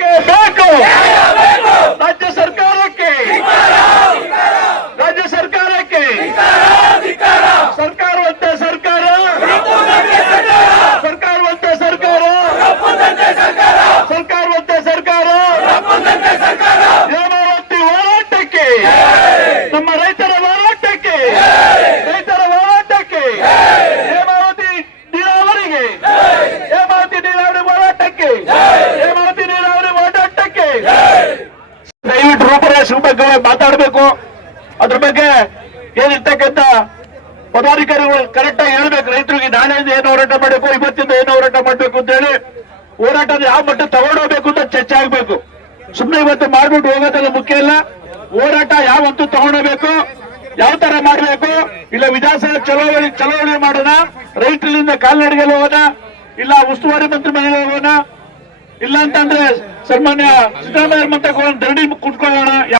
কে ದಯವಿಟ್ಟು ಬಗ್ಗೆ ಮಾತಾಡಬೇಕು. ಅದ್ರ ಬಗ್ಗೆ ಏನಿರ್ತಕ್ಕಂಥ ಪದಾಧಿಕಾರಿಗಳು ಕರೆಕ್ಟ್ ಆಗಿ ಹೇಳ್ಬೇಕು. ರೈತರಿಗೆ ನಾಳೆಯಿಂದ ಏನು ಹೋರಾಟ ಮಾಡಬೇಕು, ಇವತ್ತಿಂದ ಏನು ಹೋರಾಟ ಮಾಡಬೇಕು ಅಂತ ಹೇಳಿ ಹೋರಾಟ ಯಾವ ಮಟ್ಟ ತಗೊಂಡೋಗ್ಬೇಕು ಅಂತ ಚರ್ಚೆ ಆಗ್ಬೇಕು. ಸುಮ್ಮನೆ ಇವತ್ತು ಮಾಡ್ಬಿಟ್ಟು ಹೋಗೋದಲ್ಲ ಮುಖ್ಯ ಇಲ್ಲ ಹೋರಾಟ ಯಾವ ಹಂತ ತಗೊಂಡೋಗ್ಬೇಕು, ಯಾವ ತರ ಮಾಡ್ಬೇಕು, ಇಲ್ಲ ವಿಧಾನಸಭೆ ಚಲಾವಣೆ ಚಲಾವಣೆ ಮಾಡೋಣ, ರೈತರಿಂದ ಕಾಲ್ನಡಿಗೆಲ್ಲ ಹೋಗೋಣ, ಇಲ್ಲ ಉಸ್ತುವಾರಿ ಮಂತ್ರಿ ಮನೆಗೆ ಹೋಗೋಣ, ಇಲ್ಲ ಅಂತಂದ್ರೆ ಸನ್ಮಾನ್ಯ ಸಿದ್ದರಾಮಯ್ಯ ಮತ್ತೆ ಧರಣಿ ಕುತ್ಕೊಳ್ಳೋಣ.